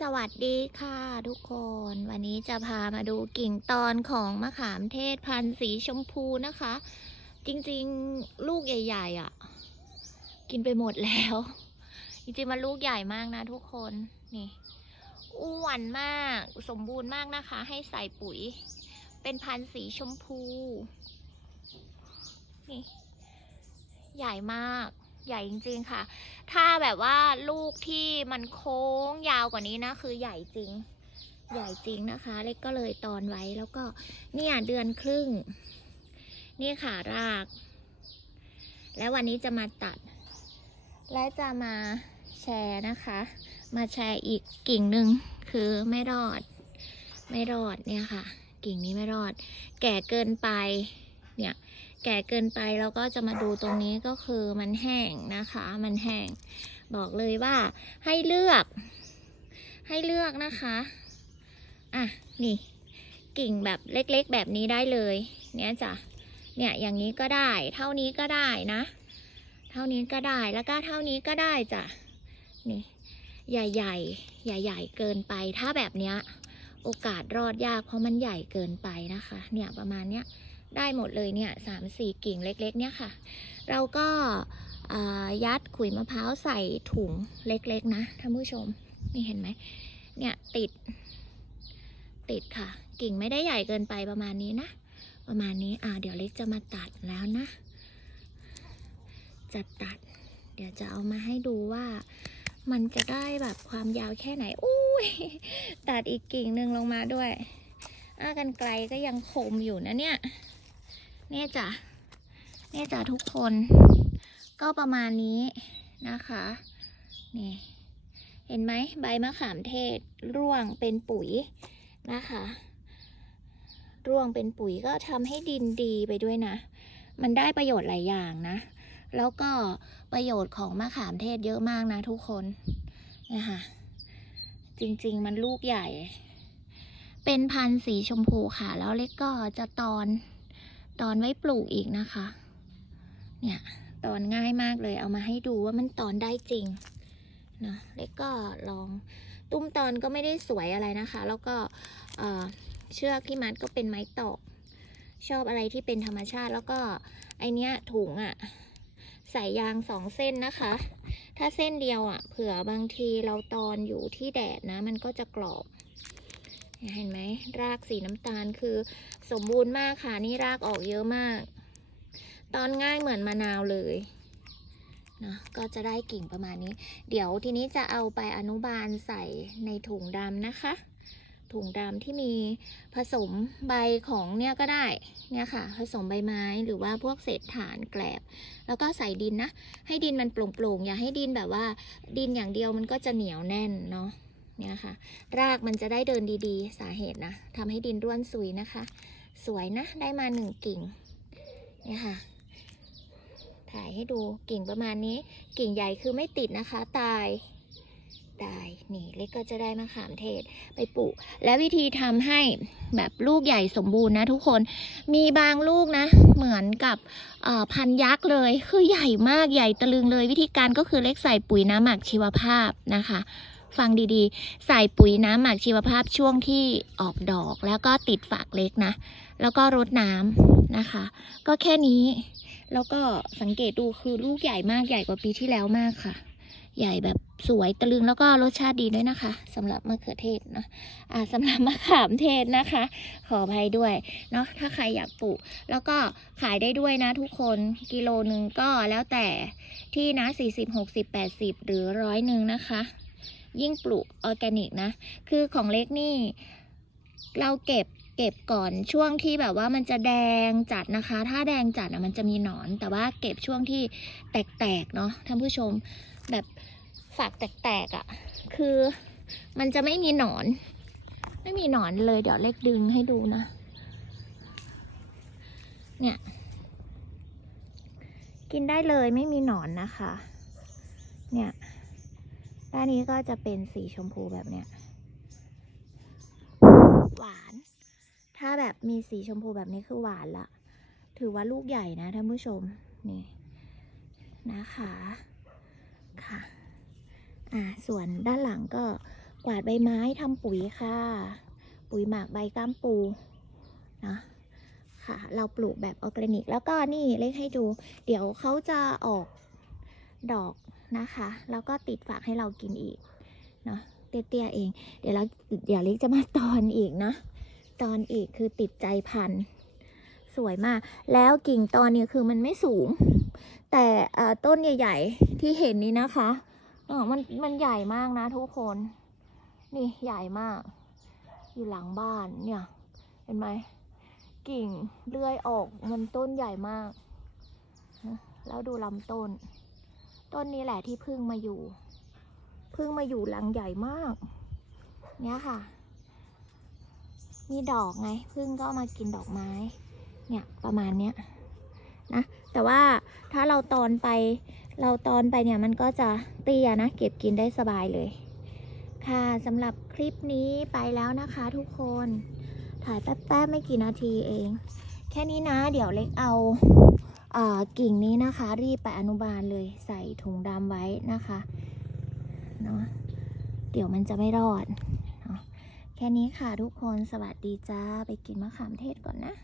สวัสดีค่ะทุกคน วันนี้จะพามาดูกิ่งตอนของมะขามเทศพันธุ์สีชมพูนะคะ จริงๆลูกใหญ่ๆอะ่ะ กินไปหมดแล้ว จริงๆมันลูกใหญ่มากนะทุกคนนี่อ้วนมากสมบูรณ์มากนะคะ ให้ใส่ปุ๋ย เป็นพันธุ์สีชมพู นี่ ใหญ่มาก ใหญ่จริงๆค่ะ ถ้าแบบว่าลูกที่มันโค้งยาวกว่านี้นะ คือใหญ่จริง ใหญ่จริงนะคะ เล็กก็เลยตอนไว้แล้วก็เนี่ยเดือนครึ่ง นี่ค่ะราก แล้ววันนี้จะมาตัด และจะมาแชร์นะคะ มาแชร์อีกกิ่งหนึ่งคือไม่รอด ไม่รอดเนี่ยค่ะ กิ่งนี้ไม่รอด แก่เกินไป เนี่ย แก่เกินไปเราก็จะมาดูตรงนี้ก็คือมันแห้งนะคะ มันแห้ง บอกเลยว่าให้เลือก ให้เลือกนะคะ อะ นี่ กิ่งแบบเล็กๆ แบบนี้ได้เลย เนี่ยจ้ะ เนี่ย อย่างนี้ก็ได้ เท่านี้ก็ได้นะ เท่านี้ก็ได้ แล้วก็เท่านี้ก็ได้จ้ะ นี่ ใหญ่ๆ ใหญ่ๆ เกินไป ถ้าแบบเนี้ยโอกาสรอดยากเพราะมันใหญ่เกินไปนะคะ เนี่ยประมาณเนี้ย ได้หมดเลยเนี่ยสามสี่กิ่งเล็กๆเนี่ยค่ะ เราก็ยัดขุยมะพร้าวใส่ถุงเล็กๆนะท่านผู้ชมนี่เห็นไหมเนี่ยติด ติดค่ะ กิ่งไม่ได้ใหญ่เกินไปประมาณนี้นะ ประมาณนี้อ่าเดี๋ยวเล็กจะมาตัดแล้วนะ จะตัด เดี๋ยวจะเอามาให้ดูว่ามันจะได้แบบความยาวแค่ไหนอุ้ยตัดอีกกิ่งหนึ่งลงมาด้วย อ้ากันไกลก็ยังคมอยู่นะเนี่ย เนี่ยจ้ะเนี่ยจ้ะทุกคน ก็ประมาณนี้นะคะ นี่ เห็นไหมใบมะขามเทศร่วงเป็นปุ๋ยนะคะ ร่วงเป็นปุ๋ยก็ทำให้ดินดีไปด้วยนะ มันได้ประโยชน์หลายอย่างนะ แล้วก็ประโยชน์ของมะขามเทศเยอะมากนะทุกคนนี่ยค่ะจริงๆมันลูกใหญ่ เป็นพันธุ์สีชมพูค่ะ แล้วเล็กก็จะตอน ตอนไว้ปลูกอีกนะคะ เนี่ยตอนง่ายมากเลยเอามาให้ดูว่ามันตอนได้จริงนะเล็กก็ลองตุ้มตอนก็ไม่ได้สวยอะไรนะคะ แล้วก็เอ่อเชือกที่มัดก็เป็นไม้ตอกชอบอะไรที่เป็นธรรมชาติ แล้วก็ไอเนี้ยถุงอะ่ะใส่ยางสองเส้นนะคะ ถ้าเส้นเดียวอะ่ะ เผื่อบางทีเราตอนอยู่ที่แดดนะ มันก็จะกรอบ เห็นไหมรากสีน้ำตาลคือสมบูรณ์มากค่ะนี่รากออกเยอะมาก ตอนง่ายเหมือนมะนาวเลยนะก็จะได้กิ่งประมาณนี้ เดี๋ยวทีนี้จะเอาไปอนุบาลใส่ในถุงดำนะคะ ถุงดำที่มีผสมใบของเนี่ยก็ได้เนี่ยค่ะ ผสมใบไม้หรือว่าพวกเศษฐานแกลบ แล้วก็ใส่ดินนะ ให้ดินมันโปร่งๆอย่าให้ดินแบบว่า ดินอย่างเดียวมันก็จะเหนียวแน่นเนาะ เนี่ยค่ะ รากมันจะได้เดินดีๆ สาเหตุนะทำให้ดินร่วนซุยนะคะ สวยนะ ได้มาหนึ่งกิ่ง เนี่ยค่ะ ถ่ายให้ดูกิ่งประมาณนี้ กิ่งใหญ่คือไม่ติดนะคะ ตาย ตาย นี่เล็กก็จะได้มะขามเทศไปปลูก และวิธีทำให้แบบลูกใหญ่สมบูรณ์นะทุกคน มีบางลูกนะ เหมือนกับพันยักษ์เลย คือใหญ่มาก ใหญ่ตะลึงเลย วิธีการก็คือเล็กใส่ปุ๋ยน้ำหมักชีวภาพนะคะ ฟังดีๆ ใส่ปุ๋ยน้ำหมักชีวภาพช่วงที่ออกดอก แล้วก็ติดฝากเล็กนะ แล้วก็รดน้ำนะคะ ก็แค่นี้ แล้วก็สังเกตดูคือลูกใหญ่มากใหญ่กว่าปีที่แล้วมากค่ะ ใหญ่แบบสวยตะลึงแล้วก็รสชาติดีด้วยนะคะสำหรับมะเขือเทศเนาะอ่าสำหรับมะขามเทศนะคะ ขออภัยด้วยเนาะถ้าใครอยากปลูก แล้วก็ขายได้ด้วยนะทุกคนกิโลหนึ่งก็แล้วแต่ที่นะ40 60 80 หรือร้อยหนึ่งนะคะ ยิ่งปลูกออร์แกนิกนะ คือของเล็กนี่ เราเก็บเก็บก่อนช่วงที่แบบว่ามันจะแดงจัดนะคะ ถ้าแดงจัดอะมันจะมีหนอน แต่ว่าเก็บช่วงที่แตกๆเนาะท่านผู้ชมแบบฝักแตกๆอะ คือมันจะไม่มีหนอน ไม่มีหนอนเลยเดี๋ยวเล็กดึงให้ดูนะ เนี่ย กินได้เลยไม่มีหนอนนะคะ เนี่ย ด้านนี้ก็จะเป็นสีชมพูแบบเนี้ย หวาน ถ้าแบบมีสีชมพูแบบนี้คือหวานละ ถือว่าลูกใหญ่นะท่านผู้ชม นี่นะคะค่ะ อ่า ส่วนด้านหลังก็กวาดใบไม้ทำปุ๋ยค่ะ ปุ๋ยหมักใบก้ามปูนะค่ะ เราปลูกแบบออร์แกนิก แล้วก็นี่เล็กให้ดู เดี๋ยวเขาจะออกดอก นะคะ แล้วก็ติดฝากให้เรากินอีกเนาะเตี้ยๆเอง เดี๋ยวเราเดี๋ยวล็กจะมาตอนอีกนะ ตอนอีกคือติดใจพันสวยมาก แล้วกิ่งตอนเนี่ยคือมันไม่สูง แต่ต้นใหญ่ ๆ ที่เห็นนี้นะคะเออมันมันใหญ่มากนะทุกคน นี่ใหญ่มาก อยู่หลังบ้านเนี่ย เห็นไหมกิ่งเลื่อยออกมันต้นใหญ่มาก แล้วดูลำต้น ต้นนี้แหละที่พึ่งมาอยู่ พึ่งมาอยู่หลังใหญ่มาก เนี่ยค่ะ มีดอกไงพึ่งก็มากินดอกไม้ เนี่ยประมาณเนี้ยนะ แต่ว่าถ้าเราตอนไป เราตอนไปเนี่ยมันก็จะเตี้ยนะ เก็บกินได้สบายเลย ค่ะสำหรับคลิปนี้ไปแล้วนะคะทุกคน ถ่ายแป๊บๆไม่กี่นาทีเอง แค่นี้นะ เดี๋ยวเล็กเอา กิ่งนี้นะคะ รีบไปอนุบาลเลยใส่ถุงดำไว้นะคะเนาะเดี๋ยวมันจะไม่รอด แค่นี้ค่ะทุกคนสวัสดีจ้า ไปกินมะขามเทศก่อนนะ